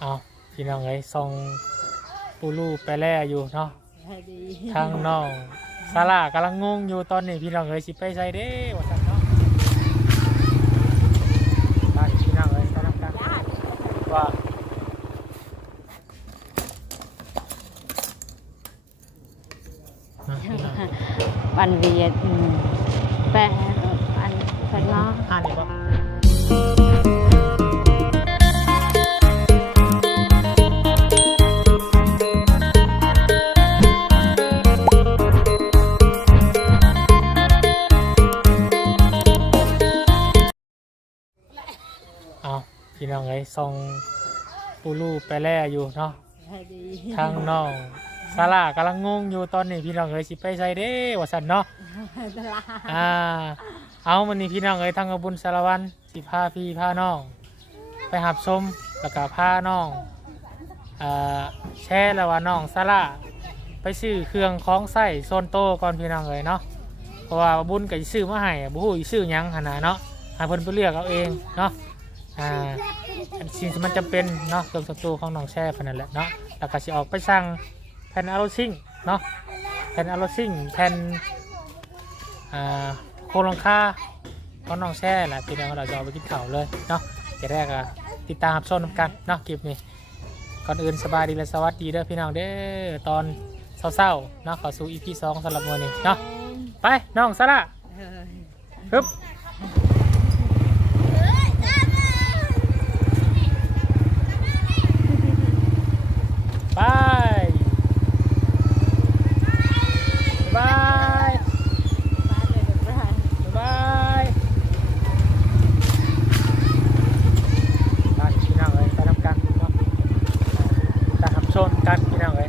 เอาพี่น้องเอ้ยส่งปูรูไปแล่อยู่เนาะให้ดีทางน้องซาร่ากำลังงงอยู่ตอนนี้พี่น้องเอ้ยสิไปใส่เด้ว่าซั่นเนาะบ้านพี่น้องเอ้ยไปนำกันญาติว่าอะพี่น้อง วันเวียด ส่งปูรูไปแล่อยู่เนาะให้ดีทางน้องซาร่ากำลังงงอยู่ตอนนี้พี่น้องเอ้ยสิไปใส่เด้ว่าซั่นเนาะตลาดอ่าเอามันนี้พี่น้องเอ้ยทางกบุญสารวันสิพาพี่พาน้อง ไปหับชมแล้วก็พาน้องอ่าแช่แล้วว่าน้องซาร่าไปซื้อเครื่องของใส่โซนโตก่อนพี่น้องเอ้ยเนาะเพราะว่าบุญก็สิซื้อมาให้อะบ่ฮู้สิซื้อหยังหั่นน่ะเนาะให้เพิ่นไปเลือกเอาเองเนาะ อ่าอันสิ่งที่มันจำเป็นเนาะเครื่องสตูของน้องแช่พนนั่นแหละเนาะแล้วก็สิออกไปสั่งแผ่นอะโลซิงเนาะแผ่นอะโลซิงแผ่นอ่าโคลงคาของน้องแช่แหละพี่น้องเราจะเอาไปกินข้าวเลยเนาะจะแรกอะติดตามรับชมกันเนาะคลิปนี้ก่อนอื่นสบายดีและสวัสดีเด้อพี่น้องเด้อตอนเศร้าๆเนาะข้าสู่ EP สองสำหรับวันนี้เนาะไปน้องซาร่าฮึบ Bye. Bye. Bye. Các chị nào ấy, ta làm cắt nó. Ta hầm xôn cắt chị nào ấy.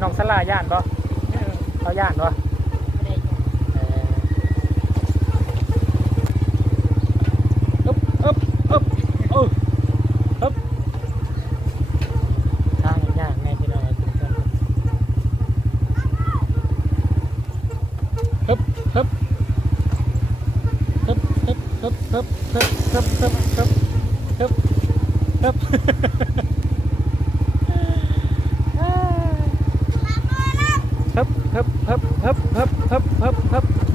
Nòng sắt là giản không? Tao giản rồi. ฮึบฮึบฮึบฮึบฮึบฮึบฮึบฮึบฮึบ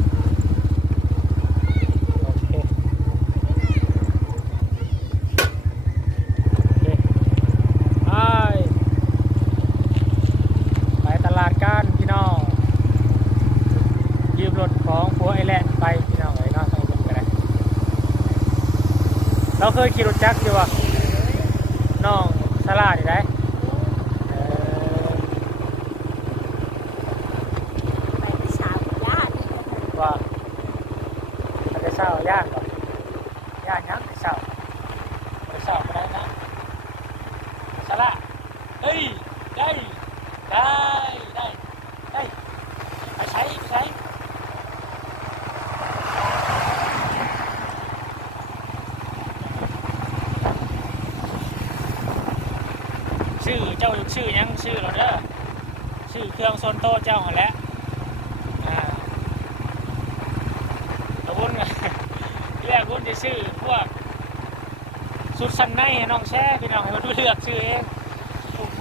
ક્યાંક કેવા ชื่อหยังชื่อเราเด้อชื่อเครื่องโซนโตเจ้าหั่นแหละอ่าตะวุ้นเรียกวุ้นจะชื่อพวกสุดสันในน้องแช่พี่น้องให้มันเลือกชื่อเองโอ้โห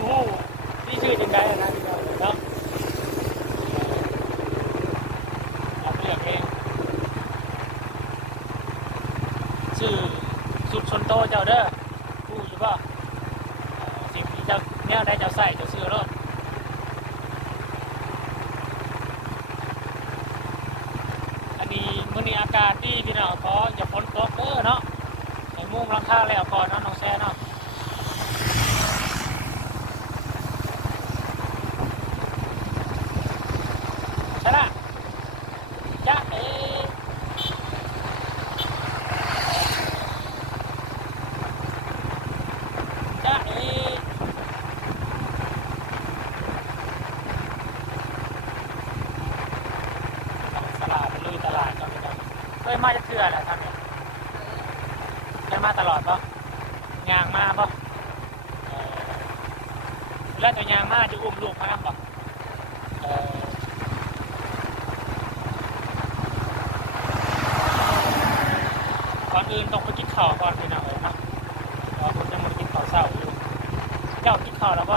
นี่ชื่อจังไดอะนะพี่น้องเนาะเอาเลือกเองชื่อสุดชนโตเจ้าเด้อผู้อยู่ป่ะสิ่งที่เจ้าเนี่ยได้เจ้าใส่จ้าซื้อรถอันนี้ มื่อนี้อากาศดีพี่น้องขออย่าฝนตกเด้อเนาะให้มุ่งหลังคาแล้วก่อนเนาะน้องแซ่เนาะ อนพี่น้อเอ๋ยเนาะเราจะมากินข้าวเช้าอยู่เจ้ากินข้าวแล้วก็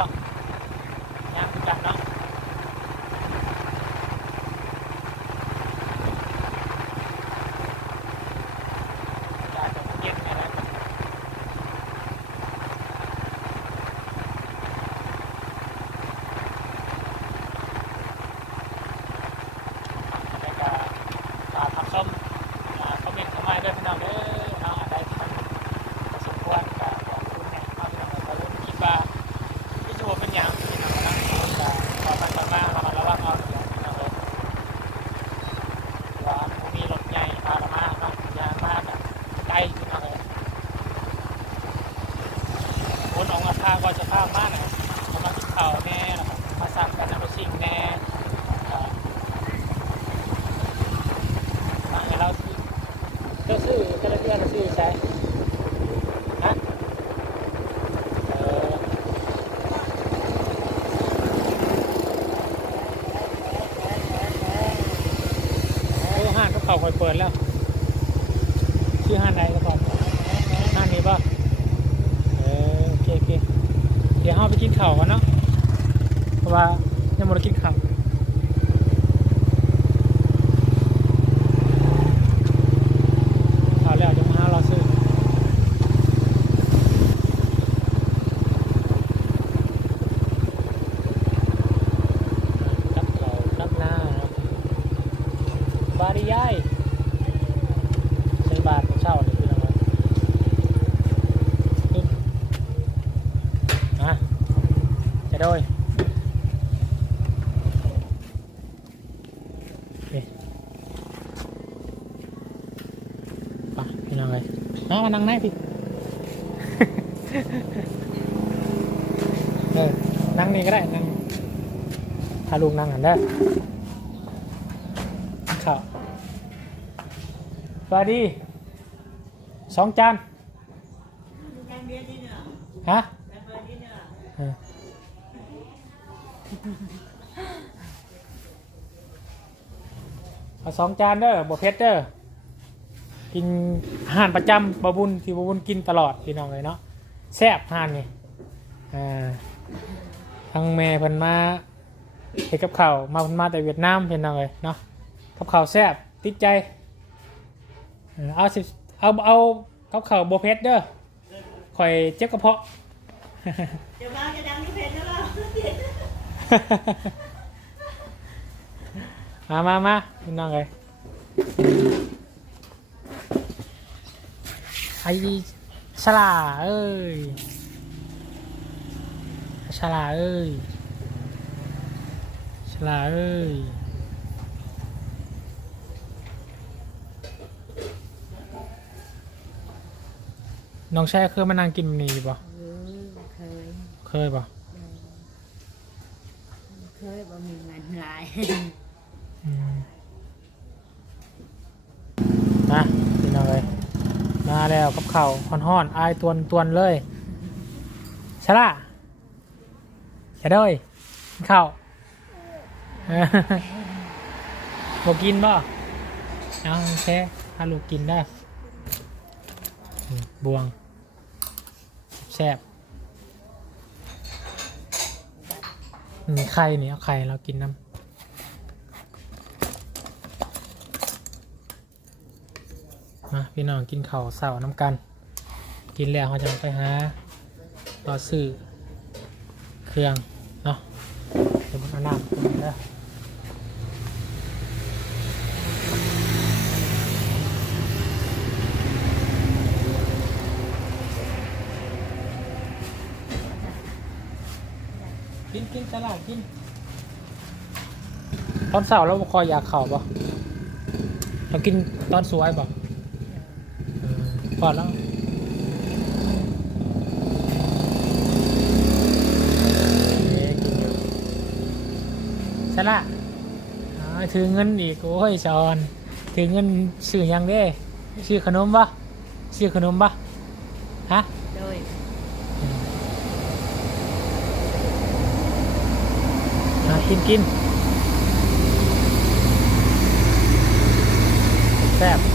อห้างก็เขาคอยเปิดแล้ว ชื่อห้างไหนก็พอห้างนี้ป่ะเออโอเคโอเคเดี๋ยวเราไปกินข้าวกันเนาะเพราะว่ายังไม่ได้กินข้าว เอาแล้วจะมาหาเราซื้อจับเขาจับหน้าครับบาริยายใช้บาทของเช่าเลยพี่น้องครับปึ๊บอะจะโดยนี่ ไปพี่น้องเลยเอามา นั่งไหนพี่ เออ นั่งนี่ก็ได้ นั่งพาลุงนั่งหันได้อข้าวสวัสดี สองจานฮะเออเอาสองจานเด้อบวเพชรเด้อ กินอาหารประจำบะบุญที่บะบุญกินตลอดพี่น้องเลยเนาะแซ่บอาหารนี่อ่าทางแม่เพิ่นมาเฮ็ดกับข้าวมาเพิ่นมาแต่เวียดนามพี่น้องเลยเนาะกับข้าวแซ่บติดใจเอาสิเอาเอากับข้าวโบเพชรเด้อคอยเจ็บกระเพาะเดี๋ยวเราจะดังที่เพจแล้วเรามามามาพี่น้องเลย ไอ้ฉลาเอ้ยฉลาเอ้ยฉลาเอ้ยน้องแช่เคยมานั่งกินนี่ป่ะเออเคยเคยป่ะเคยบ่มีเงินหลายอืมนะพี่น้องเลย มาแล้วกับเข่าห่อนๆอายตวนตวนเลยชะล่ะจะด้ยกินข้าวเออบอกกินบ่เอาโอเคถ้าลูกกินได้ บวง แซ่บมีไข่นี่เอาไข่เรากินน้ำ มาพี่น้องกินข้าวเสาร์น้ำกัน กินแล้วเขาจะไปหาต่อซื้อเครื่องเนาะเดี๋ยวมันเอาน้ำนมาเด้กินกินตลาดกินตอนเสาร์เราคอยอยากเข่าบ่เรากินตอนสวยบ่ อแล้วใช่ละอ๋อถือเงินอีกโอ้ยสอนถือเงินซื้อหยังเด้ซื้อขนมปะซื้อขนมปะฮะโดยอะกินกินแซ่บ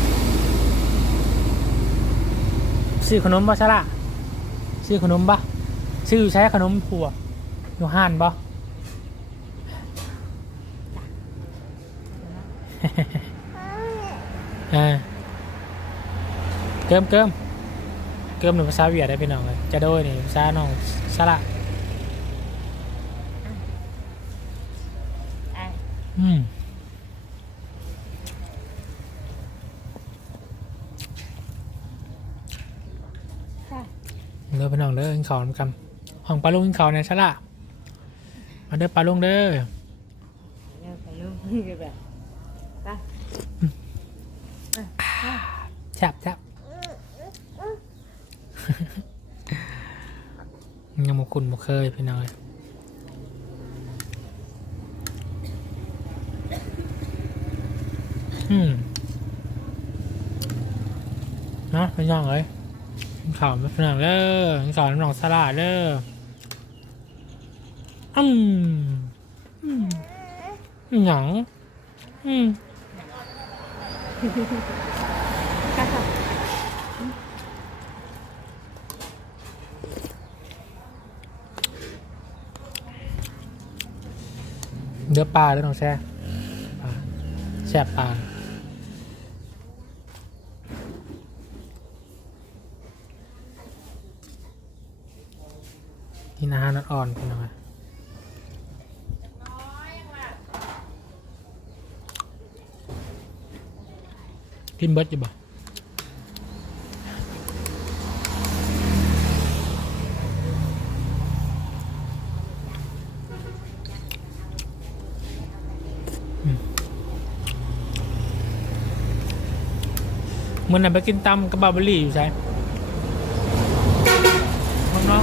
ซื้อขนมปะใช่ละซื้อขนมปะชื่อใช้ขนมผัวอยู่ห้านบ่อ่าเกิมเกิมเกิมหนึ่งภาษาเวียดได้พี่น้องเลยจะโดยนี่ภาษาน้องสระอะอืม ค่ะ เด้ อพี่น้องเด้อกินข้าวนำกันห้องปลาลุงกินข้าวในสระมาเด้อปลาลุงเด้อเดี๋ยวไปลูกแบบไปแซ่บแซ่บยังมาคุณมาเคยพี่น้องเอ้ยอืมเนาะพี่น้องเอ้ยกิน ข้าวไม่พี่น้องเด้อกินข้าวหนองสลัดเด้ออืมอืมหยังอืมเนื้อปลาด้วน้องแช่ปลาแช่ปลา นอาหารอ่อนๆพี่น้องอะกินเบิร์ดอยู่บ่มันน่ะไปกินตำกับบาร์เบอรี่อยู่ใช่เมืองน้อง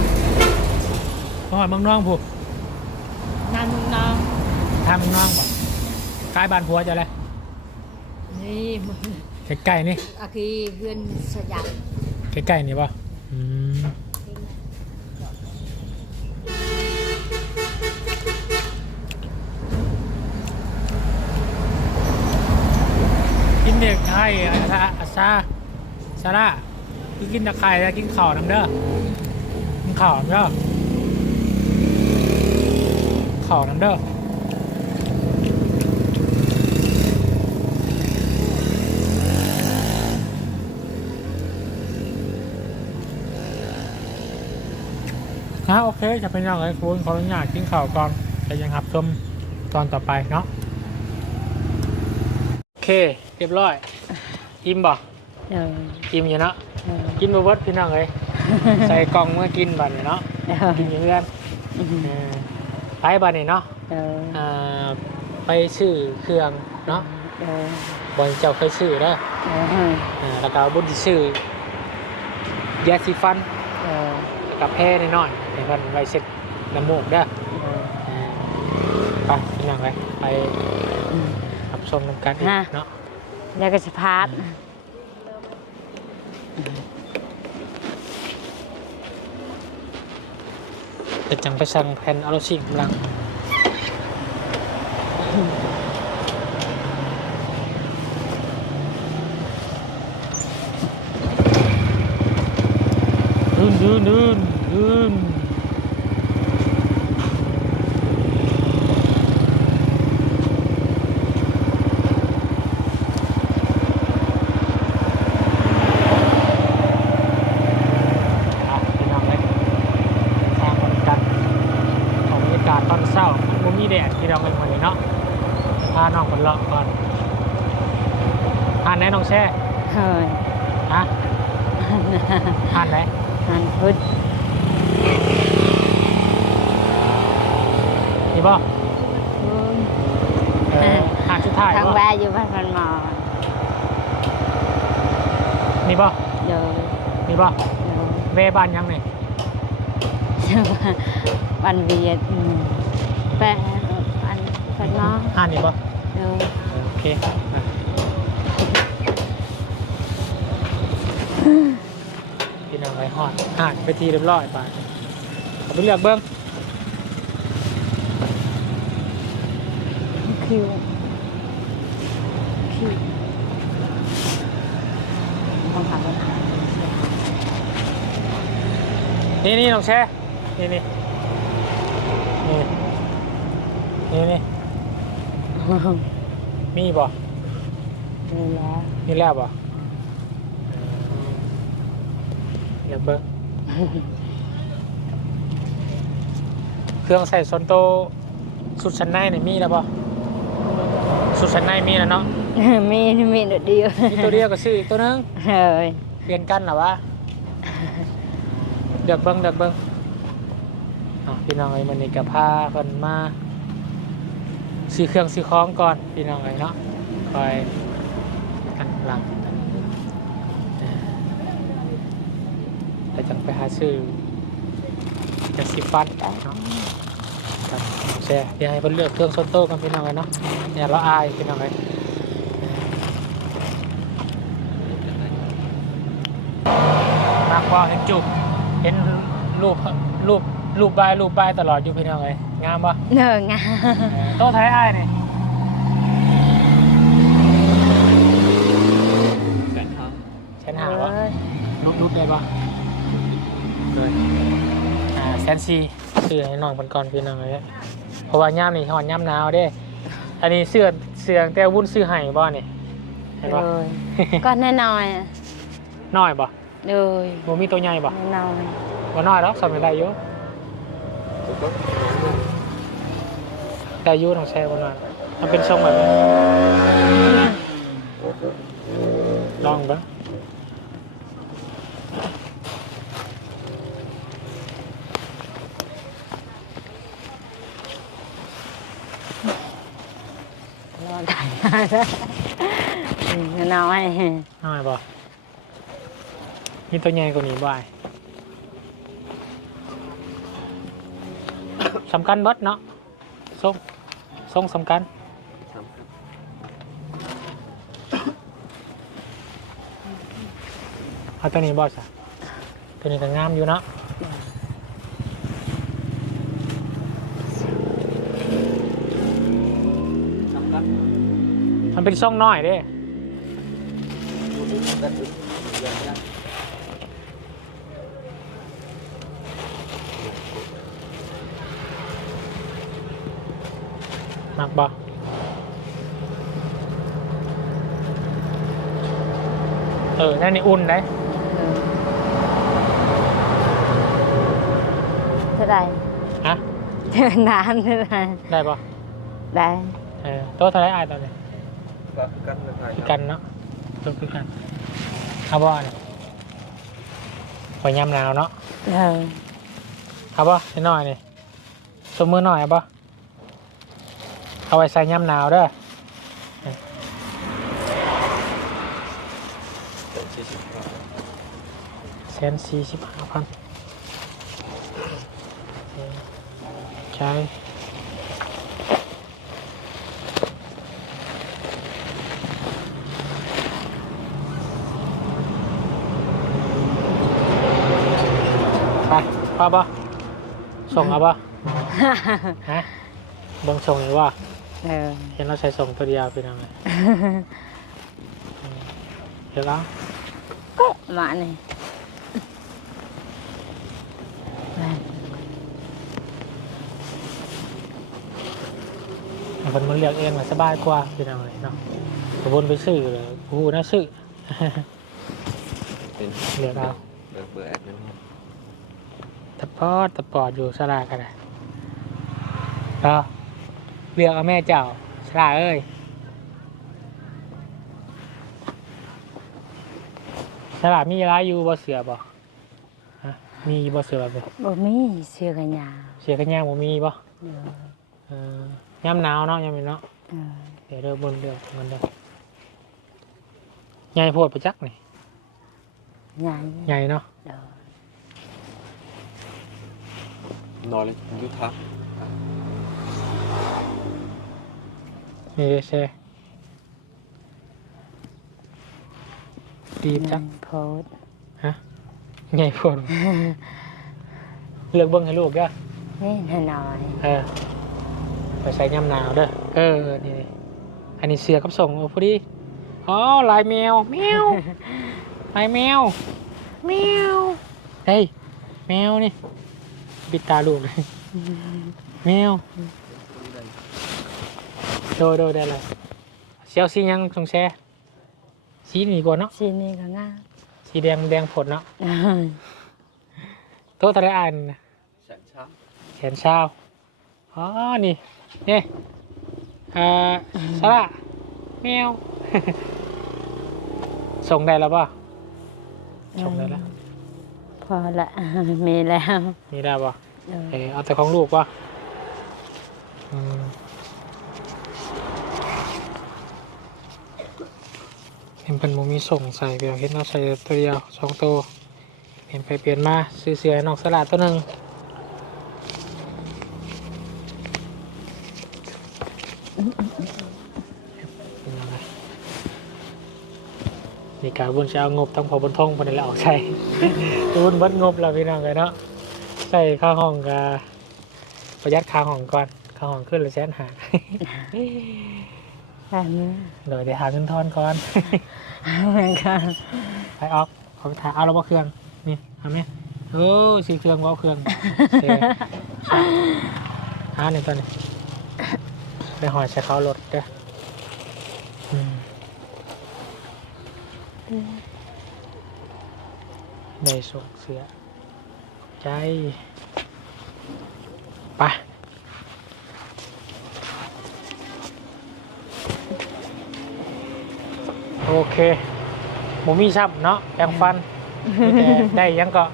เพราะว่าเมืองน้องพวกงานมึงน้องทางเมืองน้องบ่ใกล้บ้านผัวจะอะไรนี่มึงใกล้ๆนี่อาคีเพื่อนสยามใกล้ๆนี่ป่ะอืมกินเด็กไทยอาซาอาซาซาร่าคือกินตะไคร้แล้วกินข้าวน้ำเด้อกินข้าวน้ำเด้อ ข้าวน้ำเด้อฮะโอเคจะเป็นยังไงคุณขออนุญาตกินข้าวก่อนแต่ยังหับชมตอนต่อไปเนาะโอเค เรียบร้อย อิ่มบ่เอออิ่มอยู่เนาะเออกินบะเบิดพี่น้องเลยใส่กล่องเมื่อกินบัดนี้เนาะเออกินอยู่เพื่อนเออ ไปบัดนี้เนาะเอออ่าไปซื้อเครื่องเนาะเออบอลเจ้าเคยซื้อเด้อเอออ่าแล้วก็บุญที่ซื้อยาสีฟันเออกับแพ้นิดหน่อยให้มันไว้เช็ดน้ำมูกเด้อเอออ่าไปพี่น้องไปไปอืม รับชมนำกันอีกฮะ เนาะแล้วก็สะพาด แต่จังไปสั่งแผ่นอโลชิกำลังดูดูดูนอะพี่น้องเลยทางคนกันของบรรยากาศตอน เช้ามันมีแดดที่เราไม่เหมือนเนาะพาน้องคนเลาะก่อนอ่านไหนน้องแช่เฮ้ยฮะอ่านไหนหันพุทธนี่บ่เอออ่านชุดท้ายทางบ่แวะอยู่บ้านพันหมอนี่บ่เดี๋ยวนี่บ่เดี๋ยวเวบ้านยังนี่วันเวียดอืม แปะอันพันหมออ่านนี่บ่เดี๋ยวโอเคอะพี่น้องไว้ฮอดอ่านไปทีเรียบร้อยไปเอาไปเลือกเบิ้งคิวคิวต้องทำต้องทนี่นี่น้องแช่ำนี่นี่นี่ นี่นี่มีบ่นี่แหล้วมีแล้วบ่เดี๋ยวเบิ้งเครื่องใส่ซอนโตสุดชั้นในนี่มีแล้วบ่สุดชั้นในมีแล้วเนาะมีมีตัวเดียวมีตัวเดียวก็ซื้ออีกตัวหนึงเฮ้ยเปลี่ยนกันเหรอวะเดือกเบิ้งเดือกเบิ้งเอาพี่น้องไอ้มันนี่กับพาคนมา ซื้อเครื่องซื้อของก่อนพี่น้องไอ้เนาะคอยกันหลังแต่จังไปหาซื้อจะสิฟันเนาะครับแช่เดี๋ยวให้เพิ่นเลือกเครื่องโซโต้กันพี่น้องไอ้เนาะเนี่ยเราอายพี่น้องไอ้มากกว่าเห็นจุกเห็นรูปรูปรูปบายรูปบายตลอดอยู่พี่น้องไอ้ งามปะเนิ่งอะโต๊ะไทยอ้ายนี่แฟนเขาเส้นหาวะเอ้ยรูปรูปได้ปะเลยอ่าแซนซีซื้อให้น้องเพิ่นก่อนพี่น้องเลยเพราะว่าย่ามนี่หอนย่ามหนาวเด้ อันนี้เสื้อเสื้อแต่วุ้นซื้อให้บ่นี่เห็นเลปะยก็แน่นอนอะน้อยบ่เลยบ่มีตัวใหญ่บ่แน่นอนบ่น้อยแล้วสำเร็จได้อยู่ ได้อยู่ต้องใช้บ่น้อยมันเป็นทรงแบบนี้ลองเบิ่งรอถ่ายมาแล้วแน่นอนน้อยบ่มีตัวใหญ่กว่านี้บ่อ้ายสำคัญเบิดเนาะทร งทรงสำคัญเอาตัวนี้บ่จ้ะตัวนี้ก็งามอยู่เนาะมันเป็นทรงน้อยเด้ ดูดูกันดูอย่างนี้ มักบ่เออนั่นนี่อุ่นได้เท่าไหร่ฮะเจอนานเท่าไหร่ได้บ่ได้เออตัวเท่าไหรอายตอนนี้ก็กันเลยคือกันเนาะตัวคือกันเอาบ่เนี่ยพอยามหนาวเนาะเลยเอาบ่นิดหน่อยนี่ตัวมือหน่อยเอาบ่ เอาไว้ใส่ยามหนาวเด้อสี่สิบกว่าแสนสี่สิบห้าพันใช้ไปพ่อบ่ส่งเอาบ่ฮะเบิ่งส่งหรือว่า เออเห็นเราใส่ส่งตัวเดียวไปทำไมเดี๋ยวแล้วมานี่คนมันเลือกเองมันสบายกว่าพี่น้องเลยเนาะขบวนไปซื้อเลยกูน่าซื้อเป็นเลือกเอาเบอร์เบอร์แอดมินตะปอดตะปอดอยู่สลากันเลยก็ เลือกเอาแม่เจ้าสลาเอ้ยสลามีร้ายอยู่บ่เสือบ่ฮะมีบ่เสือแบบนี้บ่มีเสื้อกันยาวเสือกันย่างบ่มีบ่เออเออย่ำหนาวเนาะย่ำนี้เนาะเออเดี๋ยวเริ่มบนเดือดมันเด้อใหญ่โพดไปจักนี่ใหญ่ใหญ่เนาะเออนอนเลยยุทธะ นี่เด้อเซ่ดีบจักโพสต์ใหญ่โพดเลือกเบิ้งให้ลูกเด้อนี่แน่นอนเออไปใส่ย่ำหนาวเด้อเออนี่นี่อันนี้เสือกับส่งโอ้พอดีอ๋อลายแมวแมวลายแมวแมวเฮ้ยแมวนี่ปิดตาลูกเลยแมว โดยโดยได้เลยเซียวสียังสงแช่สีนี่ก่อนเนาะสีนี้ก็งามสีแดงแดงผลเนาะโต๊ะทะเลอ่านนะแสนช้างแขนเช้าอ๋อนี่นี่อ่าสาระแมวส่งได้แล้วป่ะส่งได้แล้วพอละมีแล้วมีได้ป่ะเออเออเอาแต่ของลูกป่ะอืม เห็นเป็นโมมีส่งใส่เปียงเห็นเราใส่ตัวเดียวสองตัวเห็นไปเปลี่ยนมาซื้อเสือให้น้องสลัดตัวหนึ่งนี่การบุญจะเอางบทั้งพอบนท่องบนนี้แล้วออกใช้บุญบัดงบแล้วพี่น้องเลยเนาะใส่ค่าวห้องกับประหยัดค่าวห้องก่อนค่าวห้องขึ้นเลยแสนหา แบบนี้เดี๋ยวเดี๋ยวหาเงินทอนก่อนเหมือนกันไปออกเอาไปถ่ายเอาแล้วบ่เครื่องนี่เอาไหมโอ้สีเครื่องบ่เอาเครื่องโอเคหาหนึ่งตัวนี้ไปหอยใส่เขารถเด้ออืมได้ส่งเสือใจไป โอเคหมูมีชับเนาะแปรงฟันมีแต่ได้หยังก็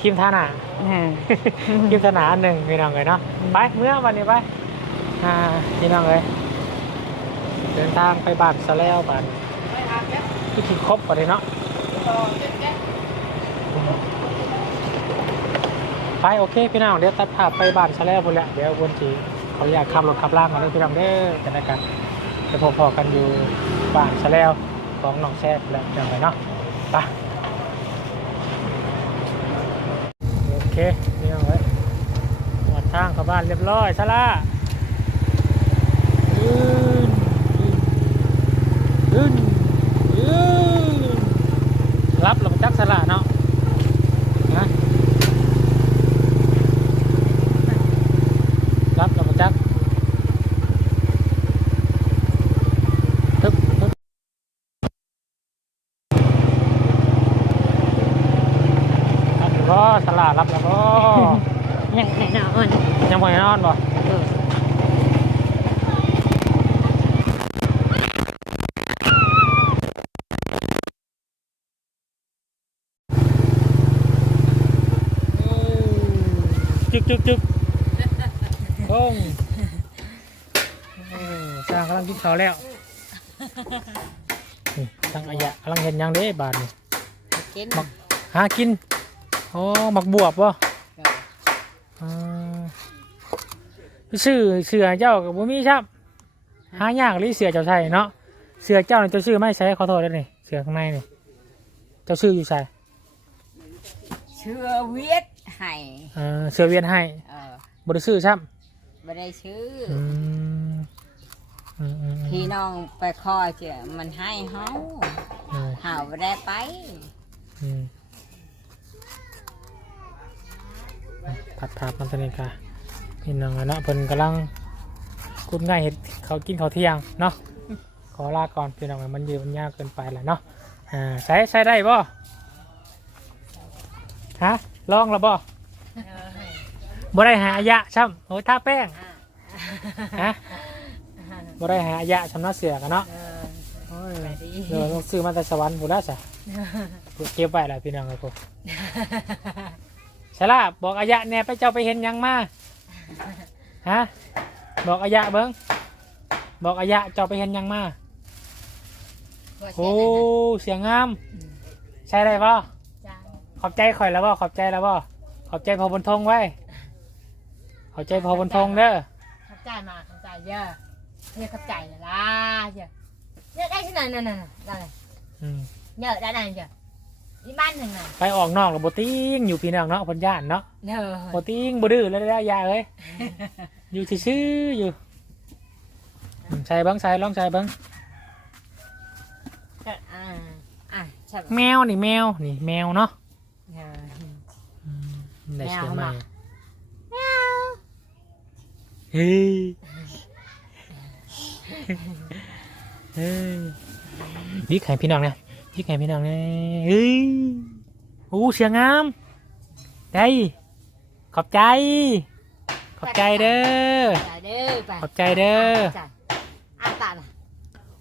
ครีมทาหน้าเออคลิปสนานหนึ่งพี่น้องเลยเนาะไปเมื่อวันนี้ไปอ่าพี่น้องเลยเดินทางไปบ้านซะแล้วบ้านพิธีครบก่อนเลยเนาะไปโอเคพี่น้องเดี๋ยวตัดภาพไปบ้านซะแล้วพุ่นแหละเดี๋ยววนจีเขาอยากขับรถขับล่างมาเลยพี่น้องเด้อกันแล้วกันจะพอๆกันอยู่บ้านซะแล้ว ของน้องแซ่บแล้วจังเลยเนาะไปโอเคนี่เอาไว้หมดทางเข้าบ้านเรียบร้อยซะละยืนยืนยืนรับลงจักสละเนาะนะรับลงจักทึบทึบรับแล้วก็สละรับแล้วก็ ยังไงนอน ยังไม่นอนบ่ เออ จึกจึกจึกโค้งเออส ร้างกำลังกินข้าวแล้วนี่ทางอายะกำลังเห็นหยังเด้บาดนี่กินมักหากินโอ้หมักบวบบ่อ่าชื่อเสือเจ้ากับบุมีครับหายากหรือเสือเจ้าใช่เนาะเสือเจ้านี่เจ้าชื่อไม่ใช่ขอโทษด้วยนี่เสือข้างในนี่เจ้าชื่ออยู่ใช่เชื่อเวียดให้เออเสือเวียนให้เออบริชื่อครับไม่ได้ชื่ออืมอืมอืมอืม พี่น้องไปคอยเจ้ามันให้เฮาอืมเฮาไม่ได้ไปอืมผัดผัดมันตัวนี้กะพี่น้องอะเนาะเพิ่นกำลังกุดง่ายเห็ดเขากินเขาวเที่ยงเนาะขอลาก่อนพี่น้องเอ้ยมันยืนมันยากเกินไปแหละเนาะอ่าใช้ใช้ได้บ่ฮะลองแล้วบ่บ่ได้หาอายะช่ำโอ้ยท่าแป้งฮะ บ่ได้หาอายะชำนักเสือกันเนาะเออโอ้ยไปดีเดี๋ยวต้องซื้อมาแต่สวรรค์บุรีจ้ะเก็บไว้แหละพี่น้องเลยพวกใช่ละบอกอายะแหน่ไปเจ้าไปเห็นหยังมาฮะบอกอายะเบิ้งบอกอายะเจ้าไปเห็นหยังมาโอ้เสียงงาม ใช่ได้ป่ะจ้าขอบใจข่อยแล้วป่ะขอบใจแล้วป่ะขอบใจพอบนทงไว้ขอบใจพอบนทงเด้อขับใจมาขับใจเยอะ เนี่ยขับใจเลยล่ะเยอะเนี่ยได้ที่ไหนนั่นน่ะได้อืมเยอะได้ไหนเยอะที่บ้านหนึ่งน่ะไปออกนอกแล้วโบติ้งอยู่พี่น้องเนาะเพนย่านเนาะเนอะโบติ้งบ่ดื้อเลยได้อยาเอ้ยอยู่ซื่อๆอยู่อืมใส่เบิ้งใส่ลองใส่เบิ้งอ่าอะใช่แมวนี่แมวนี่แมวเนาะเอออืมได้เชื่อแมวไหมมาเฮ้ย เฮ้ยพี่ไข่พี่น้องนะพี่ไข่พี่น้องนะเฮ้ยโอ้เสียงงามได้ขอบใจ ขอบใจเด้อ เด้อไปขอบใจเด้ออ่านตาน่ะ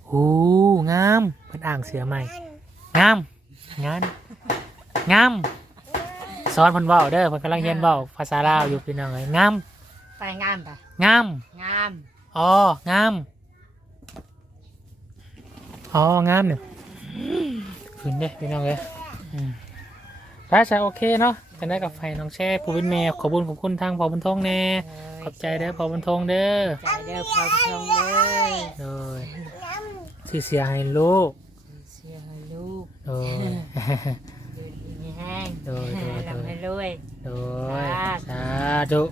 โอ้งามเพิ่นอ่างเสือใหม่ งาม งานงามสอนพิ่นว้าเด้อพิ่นกำลังเรียนเว้าภาษาลาวอยู่พี่น้องเอ้ยงาม ไปงามไปงาม งาม อ๋อ งาม อ๋องามเนี่ยขึ้นเด้พี่น้องเอ้ยอืมถ้าใช่โอเคเนาะจะได้กับไฟน้องแช่ผู้เป็นแม่ขอบคุญขอบคุณทางพอบุญทงแน่ขอบใจเด้อพอบุญทงเด้อจ่ายเด้อพร้อมชมเด้อโดยที่เสียให้ลูกเสียให้ลูกโดยดูดีมีแห้งโดยโดยโดลำให้ยรวยโดยสาธุ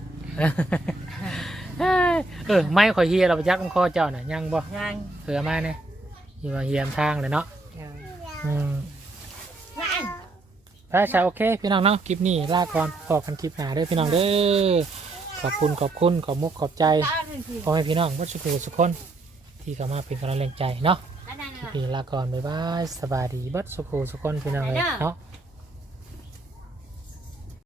เออไม่ขอยเฮียเราไปจักมันคอเจ้าน่ะยังบ่ยังเผื่อมาเนี่ย อยู่มาเฮียมทางเลยเนาะเดี๋ยวอืมนั่นพระชาโอเคพี่น้องเนาะคลิปนี้ลาก่อนพอกันคลิปหน้าเด้อพี่น้องเด้อขอบคุณขอบคุณขอบมุกขอบใจตาหนึ่งทีพ่อแม่พี่น้องวัดสุขุสุขคนที่เข้ามาเป็นกำลังแรงใจเนาะอันนั้นคลิปน่ะนี้ลาก่อนบ๊ายบายสบายดีเบัดสุขุสุขคนพี่น้องเลยเนาะไ